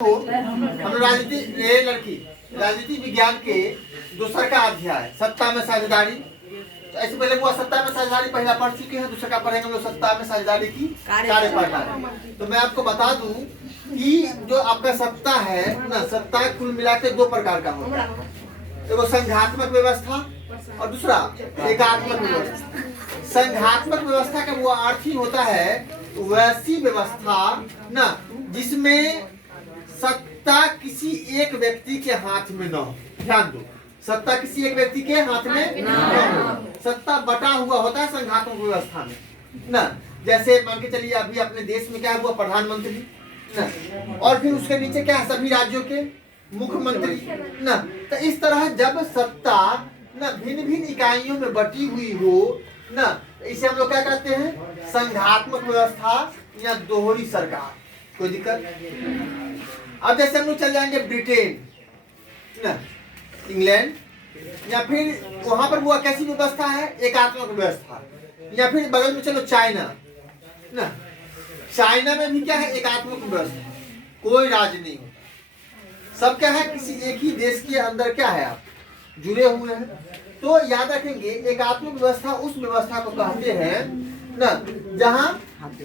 हम राजनीति विज्ञान के दूसरा का अध्याय सत्ता में साझेदारी। तो ऐसे पहले वो सत्ता में साझेदारी पहला पढ़ चुके हैं, दूसरा का पढ़ेंगे हम लोग सत्ता में साझेदारी की कार्यप्रणाली। तो मैं आपको बता दूं कि जो आपका सत्ता है ना, सत्ता कुल मिला के दो प्रकार का होता है। एगो संघात्मक व्यवस्था और दूसरा एकात्मक व्यवस्था। संघात्मक व्यवस्था का वो अर्थ ही होता है वैसी व्यवस्था ना जिसमें सत्ता किसी एक व्यक्ति के हाथ में न हो। ध्यान दो, सत्ता किसी एक व्यक्ति के हाथ में न हो। सत्ता बटा हुआ होता है संघात्मक व्यवस्था में ना। जैसे मान के चलिए अभी अपने देश में क्या हुआ, प्रधानमंत्री ना, और फिर उसके नीचे क्या है, सभी राज्यों के मुख्यमंत्री ना। तो इस तरह जब सत्ता ना भिन्न भिन्न इकाइयों में बटी हुई हो ना, इसे हम लोग क्या कहते हैं, संघात्मक व्यवस्था या दोहरी सरकार। कोई दिक्कत? अब जैसे हम लोग चल जाएंगे ब्रिटेन ना, इंग्लैंड, या फिर वहां पर वो कैसी व्यवस्था है, एकात्मक व्यवस्था। या फिर बगल में चलो चाइना ना, चाइना में भी क्या है, एकात्मक व्यवस्था, कोई राज नहीं होता, सब क्या है किसी एक ही देश के अंदर क्या है आप जुड़े हुए हैं। तो याद रखेंगे एकात्मक व्यवस्था उस व्यवस्था को कहते हैं ना जहां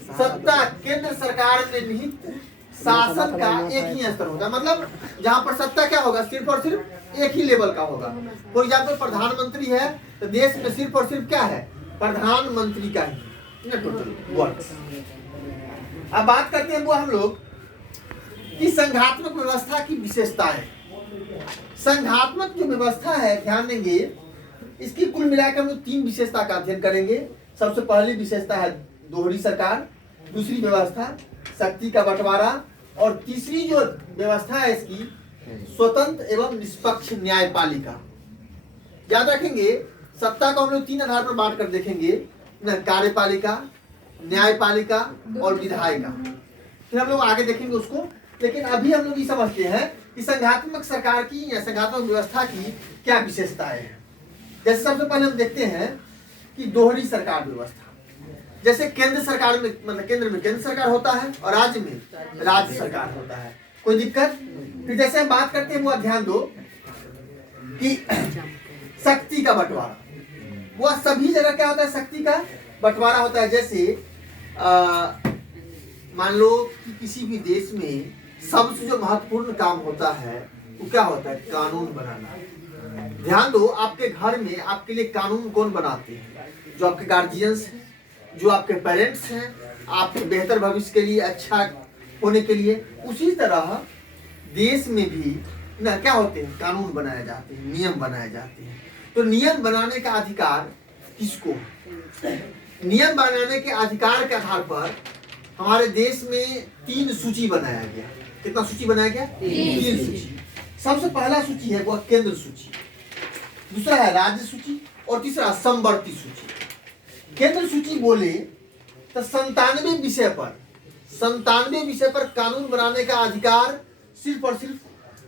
सत्ता केंद्र सरकार में निहित शासन का एक ही स्तर होगा। मतलब जहां पर सत्ता क्या होगा, सिर्फ और सिर्फ एक ही लेवल का होगा। फॉर एग्जाम्पल प्रधानमंत्री है तो देश में सिर्फ और सिर्फ क्या है, प्रधानमंत्री का ही टोटल वर्क। अब बात करते हैं वो हम लोग कि संघात्मक व्यवस्था की विशेषताएं। संघात्मक जो व्यवस्था है, ध्यान देंगे इसकी कुल मिलाकर हम लोग तीन विशेषता का अध्ययन करेंगे। सबसे पहली विशेषता है दोहरी सरकार, दूसरी व्यवस्था शक्ति का बंटवारा, और तीसरी जो व्यवस्था है इसकी स्वतंत्र एवं निष्पक्ष न्यायपालिका। याद रखेंगे सत्ता को हम लोग तीन आधार पर बांट कर देखेंगे ना, कार्यपालिका, न्यायपालिका और विधायिका। फिर हम लोग आगे देखेंगे उसको, लेकिन अभी हम लोग ये समझते हैं कि संघात्मक सरकार की या संघात्मक व्यवस्था की क्या विशेषताएं हैं। जैसे सबसे पहले हम देखते हैं कि दोहरी सरकार व्यवस्था। जैसे केंद्र सरकार में, मतलब केंद्र में केंद्र सरकार होता है और राज्य में राज्य सरकार होता है। कोई दिक्कत? फिर जैसे हम बात करते हैं वो ध्यान दो कि शक्ति का बंटवारा, वो सभी जगह क्या होता है, शक्ति का बंटवारा होता है। जैसे मान लो कि किसी भी देश में सबसे जो महत्वपूर्ण काम होता है वो क्या होता है, कानून बनाना। ध्यान दो, आपके घर में आपके लिए कानून कौन बनाते हैं, जो आपके गार्जियंस हैं, जो आपके पेरेंट्स हैं, आपके बेहतर भविष्य के लिए, अच्छा होने के लिए। उसी तरह देश में भी ना क्या होते हैं, कानून बनाए जाते हैं, नियम बनाए जाते हैं। तो नियम बनाने का अधिकार किसको है? नियम बनाने के अधिकार के आधार पर हमारे देश में तीन सूची बनाया गया। कितना सूची बनाया गया? तीन सूची। सबसे पहला सूची है वो केंद्र सूची, दूसरा है राज्य सूची और तीसरा समवर्ती सूची। केंद्र सूची बोले तो 97 विषय पर कानून बनाने का अधिकार सिर्फ और सिर्फ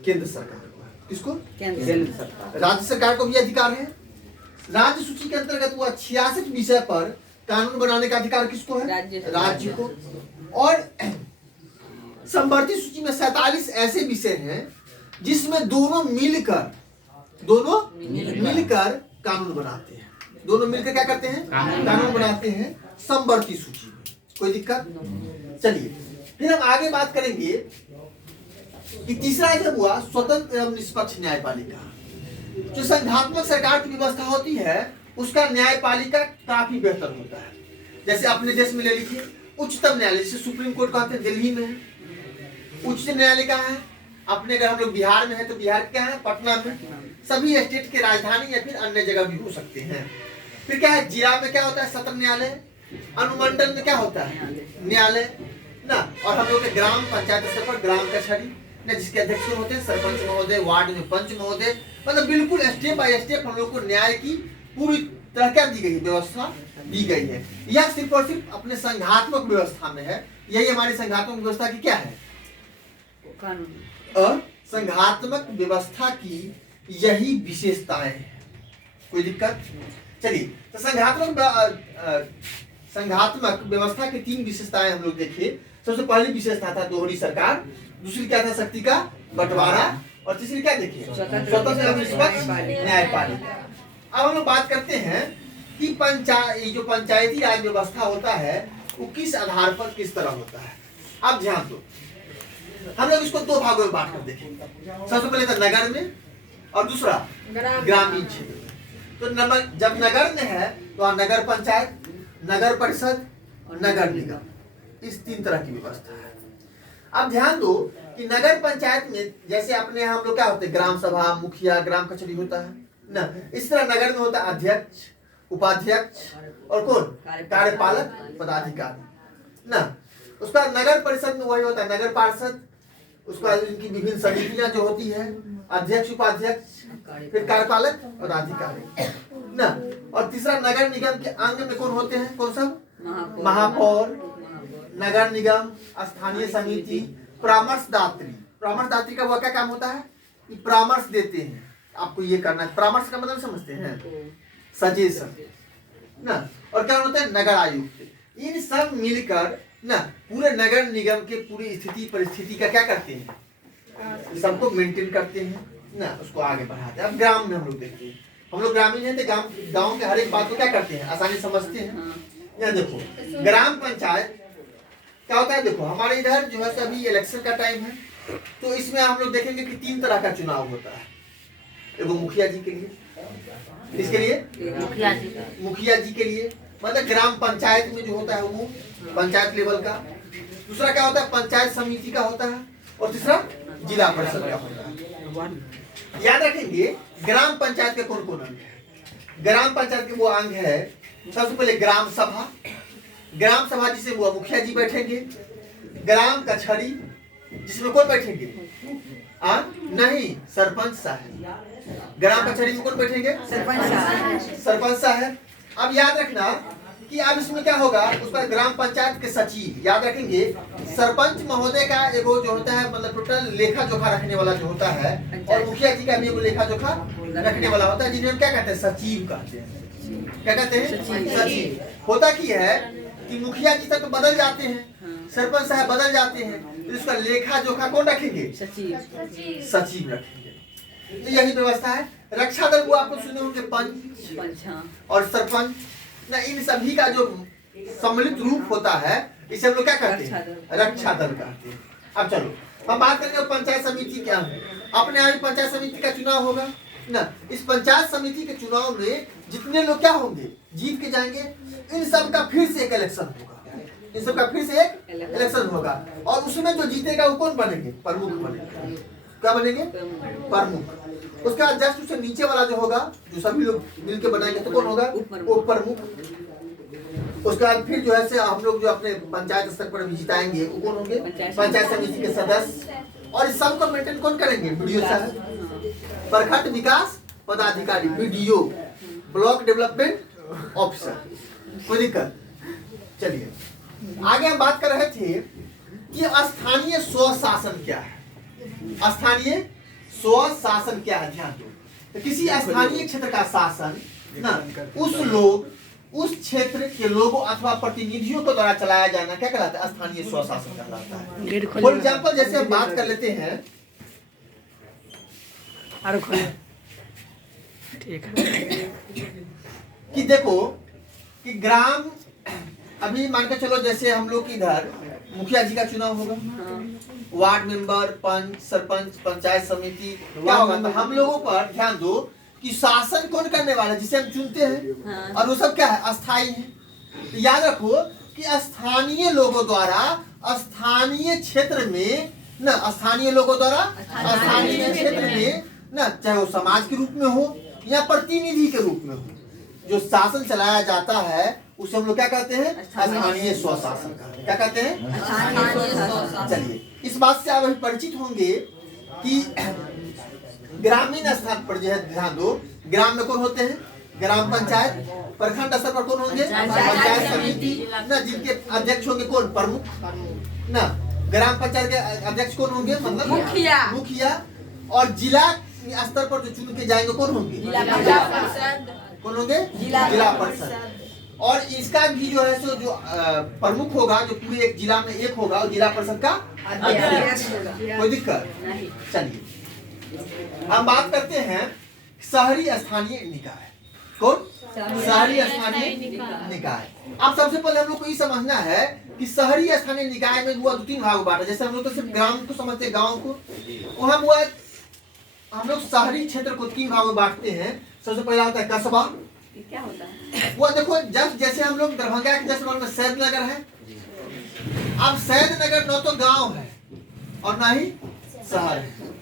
केंद्र सरकार को है। किसको? केंद्र सरकार। राज्य सरकार को भी अधिकार है। राज्य सूची के अंतर्गत वो 66 विषय पर कानून बनाने का अधिकार किसको है? राज्य को। और समवर्ती सूची में 47 ऐसे विषय हैं जिसमें दोनों मिलकर कानून बनाते हैं। दोनों मिलकर क्या करते हैं, कानून बनाते हैं समवर्ती सूची में। कोई दिक्कत? चलिए फिर हम आगे बात करेंगे कि तीसरा जब हुआ स्वतंत्र एवं निष्पक्ष न्यायपालिका। जो संघात्मक सरकार की व्यवस्था होती है उसका न्यायपालिका काफी बेहतर होता है। जैसे अपने देश में ले लीजिए उच्चतम न्यायालय, जिसे सुप्रीम कोर्ट कहते हैं, दिल्ली में है। उच्च न्यायालय का है अपने, अगर हम लोग बिहार में है तो बिहार क्या है, पटना में। सभी स्टेट के राजधानी या फिर अन्य जगह भी हो सकते हैं। फिर क्या है, जिला में क्या होता है, सत्र न्यायालय। अनुमंडल में क्या होता है, न्यायालय ना। और हम लोग के ग्राम पंचायत स्तर पर ग्राम कचहरी ना, जिसके अध्यक्ष होते हैं सरपंच महोदय, वार्ड में पंच महोदय। मतलब बिल्कुल स्टेप बाय स्टेप हम लोग को न्याय की पूरी तरह क्या दी गई, व्यवस्था दी गई है। यह सिर्फ और सिर्फ अपने संघात्मक व्यवस्था में है। यही हमारी संघात्मक व्यवस्था की क्या है, संघात्मक व्यवस्था की यही विशेषताएं हैं। कोई दिक्कत? चलिए, तो संघात्मक व्यवस्था की तीन विशेषताएं हम लोग देखिए। सबसे पहली विशेषता था दोहरी सरकार, दूसरी क्या था, शक्ति का बंटवारा, और तीसरी क्या देखिए, स्वतंत्र एवं निष्पक्ष न्यायपालिका। अब हम लोग बात करते हैं कि जो पंचायती राज व्यवस्था होता है वो किस आधार पर किस तरह होता है। अब ध्यान दो, हम लोग इसको दो भागों में बांट कर देखेंगे। सबसे पहले तो नगर में और दूसरा ग्रामीण क्षेत्र में। तो जब नगर में है तो वहाँ नगर पंचायत, नगर परिषद और नगर निगम, इस तीन तरह की व्यवस्था है। अब ध्यान दो कि नगर पंचायत में जैसे अपने यहाँ हम लोग क्या होते हैं, ग्राम सभा, मुखिया, ग्राम कचहरी होता है ना, इस तरह नगर में होता है अध्यक्ष, उपाध्यक्ष और कौन, कार्यपालक पदाधिकारी ना। उसका नगर परिषद में वही होता है नगर पार्षद, उसके बाद इनकी विभिन्न समितियां जो होती है, अध्यक्ष, उपाध्यक्ष, फिर कार्यपालक पदाधिकारी ना। और तीसरा नगर निगम के अंग में कौन होते हैं, कौन सब, महापौर, नगर निगम, स्थानीय समिति, परामर्शदात्री। परामर्शदात्री का वो क्या काम होता है, कि परामर्श देते हैं, आपको ये करना है। परामर्श का मतलब समझते हैं, सजेशन ना। और क्या होता है, नगर आयुक्त। इन सब मिलकर ना पूरे नगर निगम के पूरी स्थिति परिस्थिति का क्या करते हैं, सबको मेंटेन करते हैं ना, उसको आगे बढ़ाते हैं। अब ग्राम में हम लोग देखते हैं, हम लोग ग्रामीण हैं तो गांव के हर एक बात को क्या करते हैं, आसानी समझते हैं। यहाँ देखो ग्राम पंचायत क्या होता है, देखो हमारे इधर जो है अभी इलेक्शन का टाइम है, तो इसमें हम लोग देखेंगे कि तीन तरह का चुनाव होता है। एगो मुखिया जी के लिए, किसके लिए, मुखिया जी के लिए, मतलब ग्राम पंचायत में जो होता है वो पंचायत लेवल का। दूसरा क्या होता है, पंचायत समिति का होता है, और तीसरा जिला परिषद का होता है। याद रखेंगे ग्राम पंचायत के कौन कौन अंग है। ग्राम पंचायत के वो अंग है, सबसे पहले ग्राम सभा। ग्राम सभा जिसमें वो मुखिया जी बैठेंगे। ग्राम कचहरी जिसमें कौन बैठेंगे, नहीं, सरपंच साहब। ग्राम कचहरी में कौन बैठेंगे, सरपंच साहब। अब याद रखना कि अब इसमें क्या होगा, उस पर ग्राम पंचायत के सचिव, याद रखेंगे सरपंच महोदय का एगो जो होता है, मतलब टोटल लेखा जोखा रखने वाला जो होता है, और मुखिया जी का भी एगो लेखा जोखा रखने वाला होता है, जिन्हें क्या कहते हैं, सचिव कहते हैं। क्या कहते हैं, सचिव। होता की है कि मुखिया जी तक बदल जाते हैं, सरपंच साहब बदल जाते हैं, तो इसका लेखा जोखा कौन रखेंगे, सचिव रखेंगे। तो यही व्यवस्था है। रक्षा दल को आपको सुने होंगे, पंच और सरपंच ना, इन सभी का जो सम्मिलित रूप होता है इसे हम लोग क्या कहते हैं, रक्षा दल कहते हैं। अब चलो हम बात करेंगे पंचायत समिति क्या है। अपने यहाँ पंचायत समिति का चुनाव होगा ना। इस पंचायत समिति के चुनाव में जितने लोग क्या होंगे, जीत के जाएंगे, इन सब का फिर से एक इलेक्शन होगा। इन सब का फिर से एक इलेक्शन होगा, और उसमें जो जीतेगा वो कौन बनेंगे, प्रमुख बनेंगे। क्या बनेंगे, प्रमुख। उसके बाद जस्ट उससे नीचे वाला जो होगा, जो सभी लोग मिलकर बनाएंगे, तो कौन होगा, वो प्रमुख। उसके बाद फिर जो है से हम लोग जो अपने पंचायत स्तर पर भी जिताएंगे वो कौन होंगे, पंचायत समिति के सदस्य। और इस सब को मेंटेन कौन करेंगे, बीडीओ साहब। प्रखंड विकास पदाधिकारी, बीडीओ, ब्लॉक डेवलपमेंट ऑफिसर। कोई दिक्कत। चलिए आगे हम बात कर रहे थे कि स्थानीय स्वशासन क्या है। स्थानीय स्वशासन क्या है, ध्यान दो। तो किसी स्थानीय क्षेत्र का शासन ना उस क्षेत्र के लोगों अथवा प्रतिनिधियों के द्वारा चलाया जाना क्या कहलाता है, स्थानीय स्वशासन कहलाता है। फॉर एग्जाम्पल जैसे हम बात कर लेते हैं, ठीक है, कि देखो कि ग्राम, अभी मान के चलो जैसे हम लोग इधर मुखिया जी का चुनाव होगा, वार्ड मेंबर, पंच, सरपंच, पंचायत समिति क्या होगा, तो हम लोगों पर ध्यान दो कि शासन कौन करने वाला है, जिसे हम चुनते हैं, और वो सब क्या है, अस्थायी है। तो याद रखो कि स्थानीय लोगों द्वारा स्थानीय क्षेत्र में ना, स्थानीय लोगों द्वारा स्थानीय क्षेत्र में ना, चाहे वो समाज के रूप में हो या प्रतिनिधि के रूप में हो, जो शासन चलाया जाता है उसे हम लोग क्या कहते हैं, स्थानीय स्वशासन कहते हैं। क्या कहते हैं, चलिए इस बात से आप अभी परिचित होंगे कि ग्रामीण स्थान पर जो है, ध्यान दो, ग्राम में कौन होते हैं, ग्राम पंचायत। प्रखंड स्तर पर कौन होंगे, पंचायत समिति ना, जिनके अध्यक्ष होंगे कौन, प्रमुख ना। ग्राम पंचायत के अध्यक्ष कौन होंगे, मतलब मुखिया। और जिला स्तर पर जो चुन के जाएंगे कौन होंगे, कौन होंगे, जिला परिषद। और इसका भी जो है सो जो प्रमुख होगा, जो पूरे एक जिला में एक होगा, और जिला परिषद का अध्यक्ष होगा। कोई दिक्कत नहीं। चलिए हम बात करते हैं शहरी स्थानीय निकाय। कौन? शहरी स्थानीय निकाय। अब सबसे पहले हम लोग को ये समझना है कि शहरी स्थानीय निकाय में हुआ 2-3 भाग बांटा। जैसे हम लोग तो सिर्फ ग्राम को समझते हैं, गांव को, वहां हुआ हम लोग शहरी क्षेत्र को 3 भाग में बांटते हैं। सबसे पहला होता है कस्बा। क्या होता है वो देखो, जब जैसे हम लोग दरभंगा के जैसे में सैद नगर है। अब सैद नगर न तो गांव है और ना ही शहर है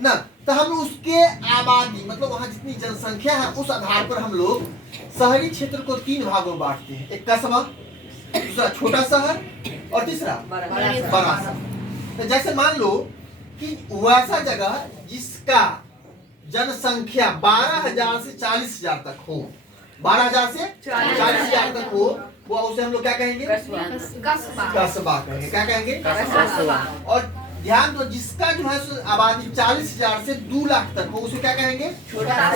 ना, तो हम उसके आबादी मतलब वहां जितनी जनसंख्या है उस आधार पर हम लोग शहरी क्षेत्र को 3 भागों में बांटते हैं। एक कस्बा, दूसरा छोटा शहर, और तीसरा बड़ा शहर। तो जैसे मान लो कि वैसा जगह जिसका जनसंख्या 12,000 से 40,000 तक हो, 12,000 से 40,000 तक हो, वो उसे हम लोग क्या कहेंगे? कस्बा कहेंगे। क्या कहेंगे? कस्बा। और ध्यान दो, जिसका जो है आबादी 40,000 से 2 लाख तक हो उसे क्या कहेंगे? छोटा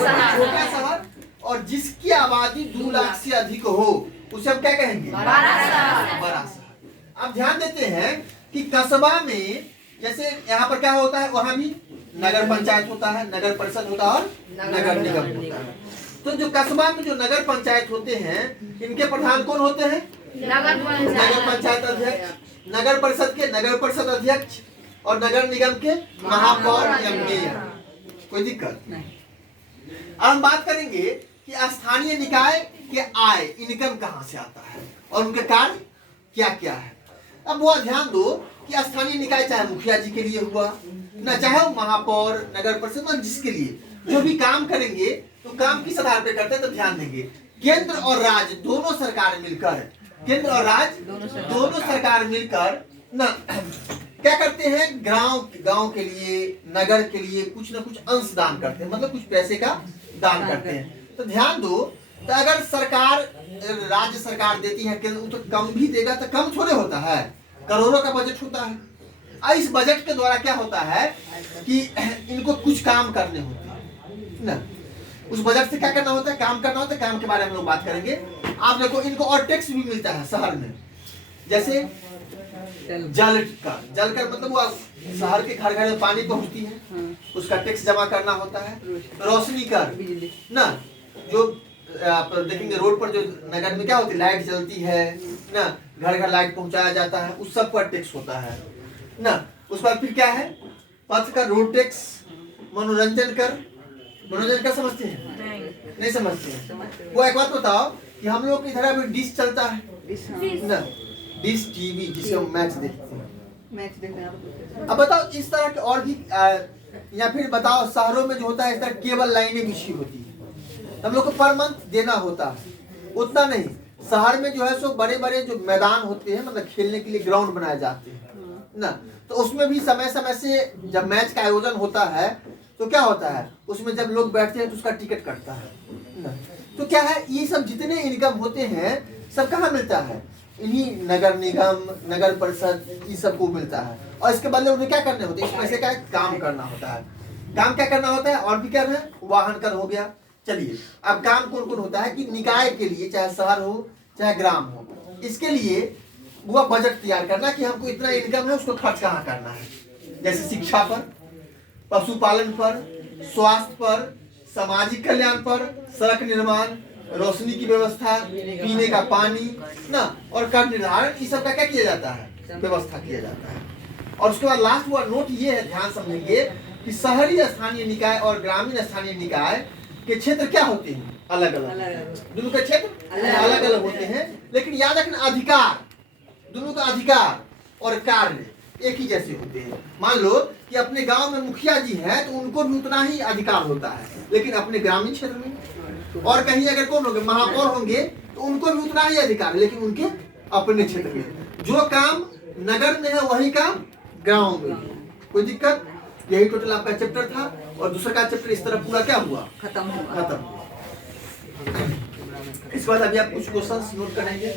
शहर। और जिसकी आबादी 2 लाख से अधिक हो उसे हम क्या कहेंगे? बड़ा शहर। अब ध्यान देते हैं कि कस्बा में जैसे यहाँ पर क्या होता है, वहां भी नगर पंचायत होता है, नगर परिषद होता है और नगर निगम होता है। तो जो कस्बा में जो नगर पंचायत होते हैं, इनके प्रधान कौन होते हैं? नगर पंचायत अध्यक्ष, नगर परिषद के नगर परिषद अध्यक्ष, और नगर निगम के महापौर या मेयर। कोई दिक्कत नहीं। अब हम बात करेंगे कि स्थानीय निकाय के आय इनकम कहाँ से आता है और उनके कार्य क्या क्या है। अब वो ध्यान दो कि स्थानीय निकाय चाहे मुखिया जी के लिए हुआ ना, चाहे वो महापौर, नगर परिषद, जिसके लिए जो भी काम करेंगे तो काम किस आधार पे करते हैं, तो ध्यान देंगे केंद्र और राज्य दोनों सरकार मिलकर, केंद्र और राज्य दोनों सरकार मिलकर ना क्या करते हैं, गांव के लिए, नगर के लिए कुछ ना कुछ अंश दान करते हैं, मतलब कुछ पैसे का दान करते हैं। तो ध्यान दो, तो अगर सरकार, राज्य सरकार देती है केंद्र, तो कम भी देगा तो कम थोड़े होता है, करोड़ों का बजट होता है। और इस बजट के द्वारा क्या होता है कि इनको कुछ काम करने होते हैं ना, उस बजट से क्या करना होता है, काम करना होता है। काम के बारे में हम लोग बात करेंगे। आप देखो, इनको और टैक्स भी मिलता है शहर में, जैसे जल का मतलब वो शहर के घर घर में पानी पहुंचती है, उसका टैक्स जमा करना होता है। रोशनी कर ना, जो आप देखेंगे रोड पर जो नगर में क्या होती है, लाइट जलती है ना, घर घर लाइट पहुंचाया जाता है, उस सब पर टैक्स होता है ना। उस पर फिर क्या है, पथ का रोड टैक्स, मनोरंजन कर समझते हैं? नहीं समझते हैं। वो एक बात बताओ कि हम लोग इधर अभी डिश चलता है ना, डिश टीवी जिसे हम मैच देखते हैं। अब बताओ इस तरह के और भी या फिर बताओ शहरों में जो होता है इस तरह केबल लाइनें बिछी होती है, हम लोग को पर मंथ देना होता है। उतना नहीं, शहर में जो है सो बड़े बड़े जो मैदान होते हैं, मतलब खेलने के लिए ग्राउंड बनाए जाते हैं ना, तो उसमें भी समय समय से जब मैच का आयोजन होता है तो क्या होता है, उसमें जब लोग बैठते हैं तो उसका टिकट कटता है ना। तो क्या है, ये सब जितने इनकम होते हैं सब कहाँ मिलता है, इन्हीं नगर निगम, नगर परिषद, ये सब को मिलता है। और इसके बदले उन्हें क्या करने होते हैं, इस पैसे का काम करना होता है। काम क्या करना होता है, और भी कर रहे हैं, वाहन कर हो गया। चलिए, अब काम कौन कौन होता है कि निकाय के लिए, चाहे शहर हो चाहे ग्राम हो, इसके लिए वो बजट तैयार करना कि हमको इतना इनकम है, उसको खर्च कहाँ करना है। जैसे शिक्षा पर, पशुपालन पर, स्वास्थ्य पर, सामाजिक कल्याण पर, सड़क निर्माण, रोशनी की व्यवस्था, पीने का पानी ना, और कर निर्धारण, इस सब का क्या किया जाता है, व्यवस्था किया जाता है। और उसके बाद लास्ट हुआ नोट ये है, ध्यान समझेंगे कि शहरी स्थानीय निकाय और ग्रामीण स्थानीय निकाय के क्षेत्र क्या होते हैं, अलग अलग, दोनों के क्षेत्र अलग अलग होते हैं। लेकिन याद रखना, अधिकार, दोनों का अधिकार और कार्य एक ही जैसे होते हैं। मान लो कि अपने गांव में मुखिया जी हैं तो उनको भी उतना ही अधिकार होता है, लेकिन अपने ग्रामीण क्षेत्र में, और कहीं अगर कौन होंगे, महापौर होंगे, तो उनको भी उतना ही अधिकार है, लेकिन उनके अपने क्षेत्र में। जो काम नगर में है वही काम गांव में। कोई दिक्कत? यही टोटल आपका चैप्टर था, और दूसरा का चैप्टर इस तरह पूरा क्या हुआ, खत्म। इसके बाद अभी आप कुछ क्वेश्चंस नोट करेंगे।